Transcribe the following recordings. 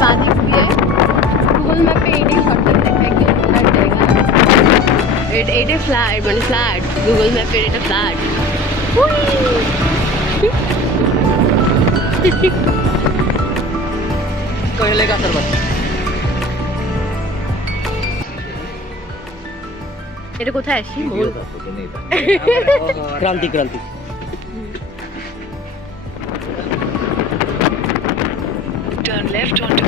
বাদিক দিয়ে গুগল ম্যাপে এইটাই শর্টকাট দেখায় কি ফ্ল্যাট জায়গা, এইটা ফ্ল্যাট মানে ফ্ল্যাট, গুগল ম্যাপের এটা ফ্ল্যাট। এটা কোথায় আসি? ক্রান্তি ক্রান্তি Turn left onto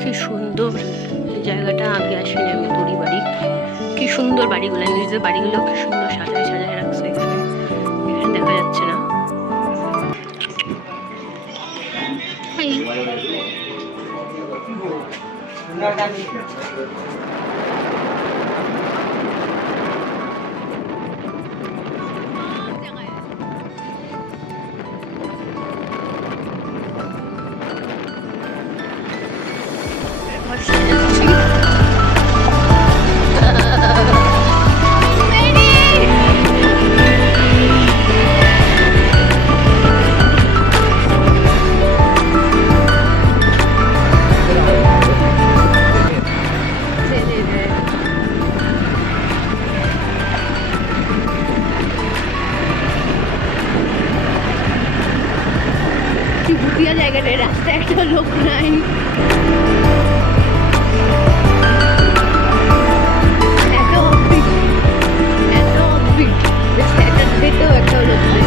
কি সুন্দর জায়গাটা, আগে আসিনি আমি। তরি বাড়ি, কি সুন্দর বাড়িগুলো, নিজের বাড়িগুলো কি সুন্দর সাজায় সাজায় রাখছে। এখানে এখানে দেখা যাচ্ছে না। কি ভুতিয়া জায়গাটা, রাস্তায় একটা লোক নাই। এত অফবিট, এত অফবিট, স্যাটারডেতেও একটা লোক নেই।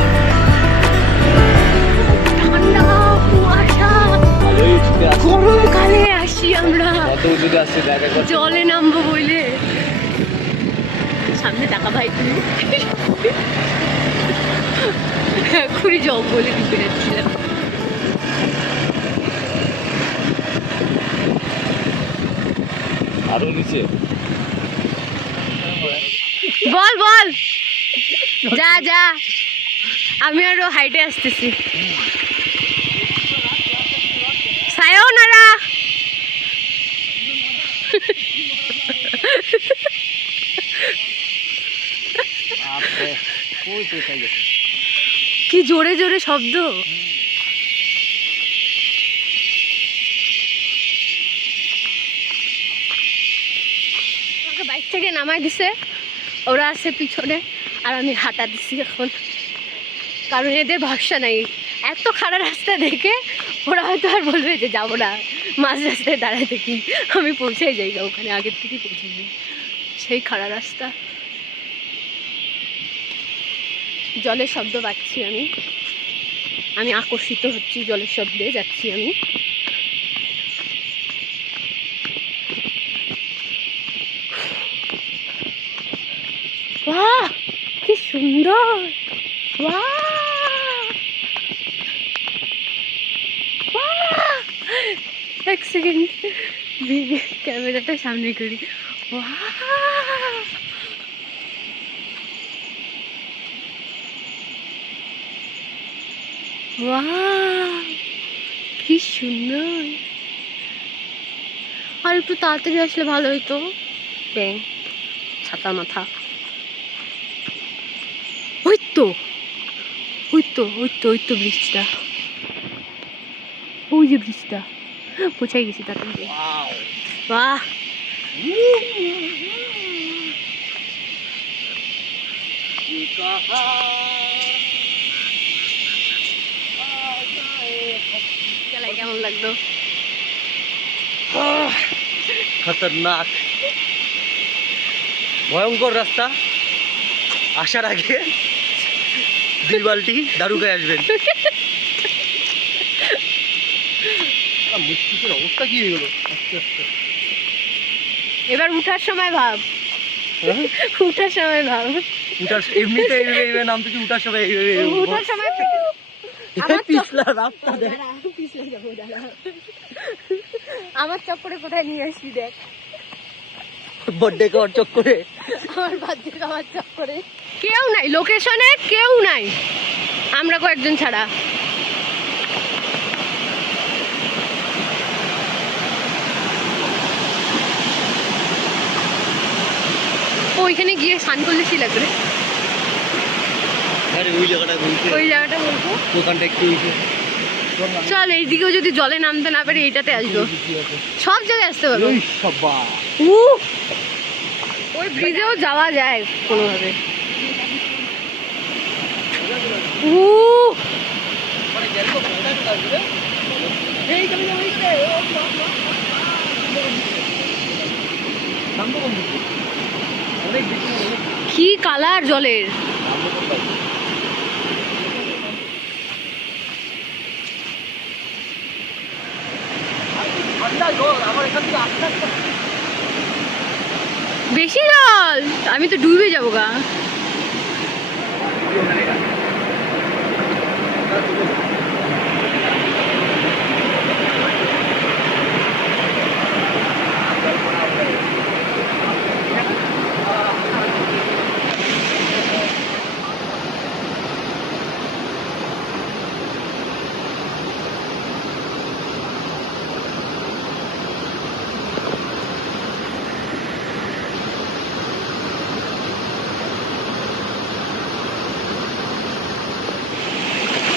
ঠান্ডা কুয়াশা, গরমকালে আসি আমরা জলে নামবো বলে। সামনে টাকা ভাই, তুমি এখনই জঙ্গলে ঢুকে যাচ্ছিলাম। আরো নিচে বল বল, যা যা, আমি আরো হাইটে আসতেছি। সায়োনারা। কি জোরে জোরে শব্দ। আমাকে বাইক থেকে নামাই দিছে, ওরা আছে পিছনে, আর আমি হাঁটা দিচ্ছি এখন, কারণ এদের ভরসা নাই। এত খারাপ রাস্তা দেখে ওরা হয়তো আর বলবে যে যাবো না, মাঝ রাস্তায় দাঁড়ায় দেখি, আমি পৌঁছাই যাই না, ওখানে আগের থেকেই পৌঁছে যাই। সেই খারাপ রাস্তা। জলের শব্দ পাচ্ছি আমি, আমি আকর্ষিত হচ্ছি জলের শব্দে, যাচ্ছি আমি। বাহ কি সুন্দর, বাহ বাহ। এক সেকেন্ড ক্যামেরাটা সামনে করি। বাহ বাহ কি সুন্দর। আর একটু তাড়াতাড়ি আসলে ভালো হইতো। ব্যাং ছাতা মাথা। ওই তো ওই তো ওই তো ওই তো ব্রিজটা, ওই যে ব্রিজটা, পৌঁছাই গেছি তাড়াতাড়ি। বাহ কেমন লাগলো? খতরনাক ভয়ঙ্কর রাস্তা। আসার আগে 2 বালতি দারু খেয়ে আসবেন। মুশকিলের অবস্থা কি হয়ে গেল আস্তে আস্তে। এবার উঠার সময় ভাব, উঠার সময় ভাব। উঠার এমনিতে এইভাবে নামতেছি, উঠার সময় এইভাবে উঠার সময় পিছলা রাস্তা দেখ। পিছলে যাবো, দাঁড়া। আমার চক্করে কোথায় নিয়ে আসবি দেখ। বার্থডে কর চক্করে, আমার বার্থডে খাওয়ার চক্করে কেউ নাই, লোকেশনে কেউ নাই, আমরা কয়েকজন ছাড়া। ওইখানে গিয়ে স্নান করলে কি লাগবে? আরে ওই জায়গাটা বলতে, ওই জায়গাটা বলবো, দোকানটা একটু হইছে। চল এইদিকেও যদি জলে নামতে না পারি এইটাতে আসবো, সব জায়গায় আসতে পারবো। ওই ব্রিজেও যাওয়া যায় কোনোভাবে। কি কালার জলের! বেশি জল, আমি তো ডুবে যাবো গা।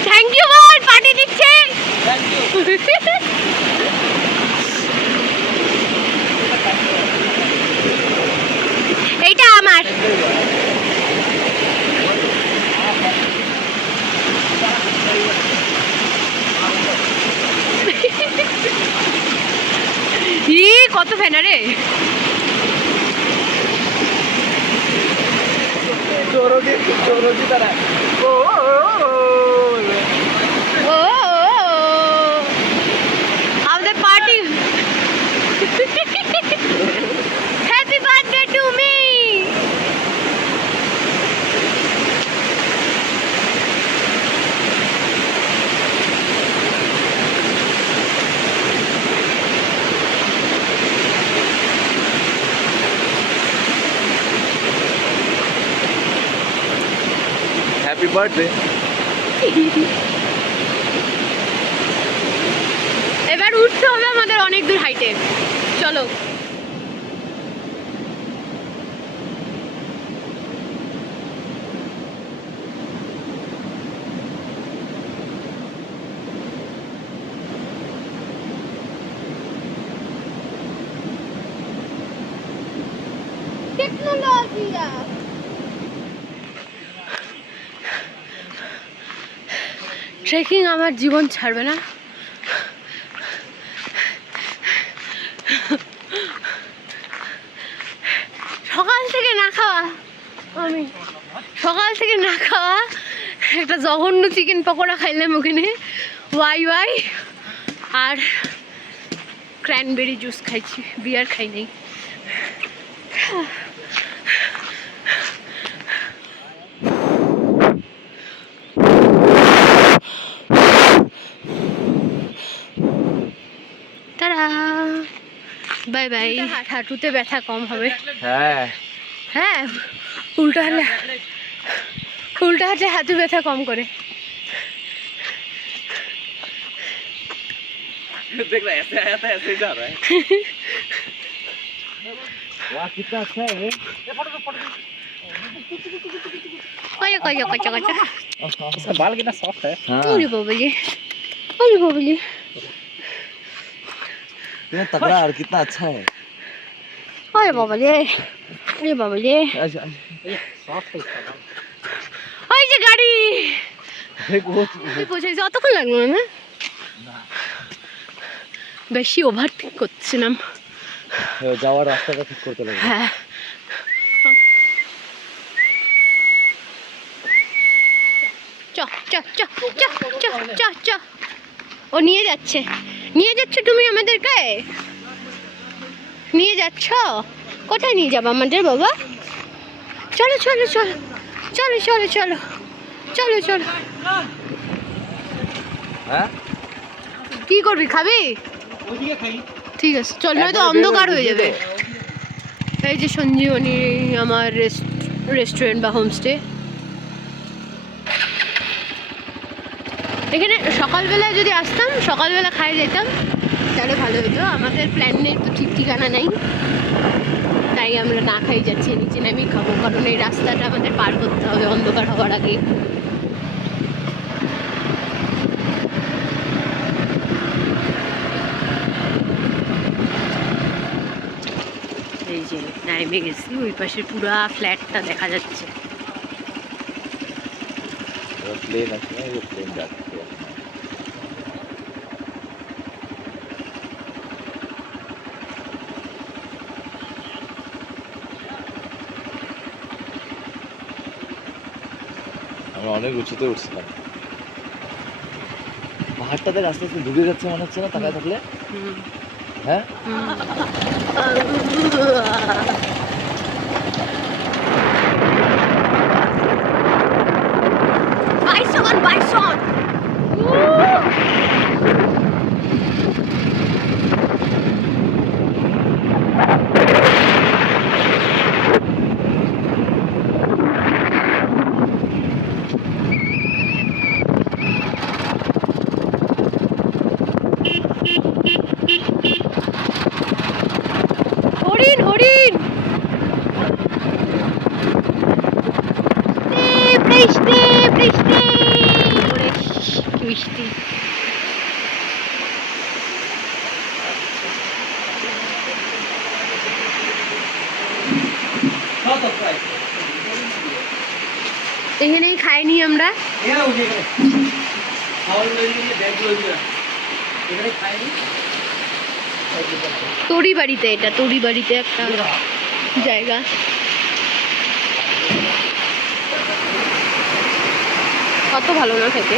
থ্যাংক ইউ বল, পার্টি দিচ্ছে। এইটা আমার। ই কত ফেনা রে! ও আমাদের party. Happy birthday to me. Happy birthday. এবার উঠতে হবে আমাদের অনেক দূর হাইটে, চলো। টেকনোলজিয়া ট্রেকিং আমার জীবন ছাড়বে না। সকাল থেকে না খাওয়া, আমি সকাল থেকে না খাওয়া একটা জঘন্য চিকেন পকোড়া খাইলাম ওখানে, ওয়াই ওয়াই, আর ক্র্যানবেরি জুস খাইছি, বিয়ার খাই নাই। Bye bye. হাঁটুতে ব্যথা কম হবে। হ্যাঁ হ্যাঁ, উল্টো হাঁটলে, উল্টো হাঁটলে হাঁটু ব্যথা কম করে। देख रहा है ऐसे आया था ऐसे ही जा रहा है। वाह कितना अच्छा है। ये फोटो कच्चा कच्चा कच्चा कच्चा। इसका बाल कितना सॉफ्ट है। अरे बाबा जी, अरे बाबा जी, कितना तगड़ा और कितना अच्छा है। अरे बाबा जी, अरे बाबा जी, अच्छा ये सॉफ्ट है इसका बाल। ওই যে গাড়ি देख वो পৌঁছেছে, অতক্ষণ লাগলো না? বেশি ওভারথিঙ্ক করছিলাম। যাওয়ার রাস্তাটা ঠিক করতে লাগবে। হ্যাঁ চ চ চ চ চ চ চ ও নিয়ে যাচ্ছে তুমি আমাদেরকে নিয়ে যাচ্ছ? কোথায় নিয়ে যাবো আমাদের বাবা? চলো চলো চলো চলো চলো চলো চলো চলো। হ্যাঁ কি করবি, খাবি? ঠিক আছে চল, নয়তো অন্ধকার হয়ে যাবে। এই যে সঞ্জীবনী আমার রেস্টুরেন্ট বা হোমস্টে। এখানে সকালবেলা যদি আসতাম, সকালবেলা খাই যেতাম তাহলে ভালো হতো। আমাদের প্ল্যান নেই তো, ঠিক ঠিকানা নেই, তাই আমরা না খাই যাচ্ছি, নিচে নামিয়ে খাবো, কারণ এই রাস্তাটা আমাদের পার করতে হবে অন্ধকার হওয়ার আগে। এই যে নাইমে গেছি, ওই পাশে পুরা ফ্ল্যাটটা দেখা যাচ্ছে। প্লেন আছে না, প্লেন যাচ্ছে। আমরা অনেক উঁচুতে উঠছিলাম। পাহাড়টাতে আস্তে আস্তে ঢুকে যাচ্ছে মনে হচ্ছে না তাকায় থাকলে? হ্যাঁ বাইসন বাইসন হরিণ হরিণ। বৃষ্টি বৃষ্টি বৃষ্টি। এখানেই খাইনি আমরা, তরি বাড়িতে। এটা তরি বাড়িতে একটা জায়গা। কত ভালো না খেতে।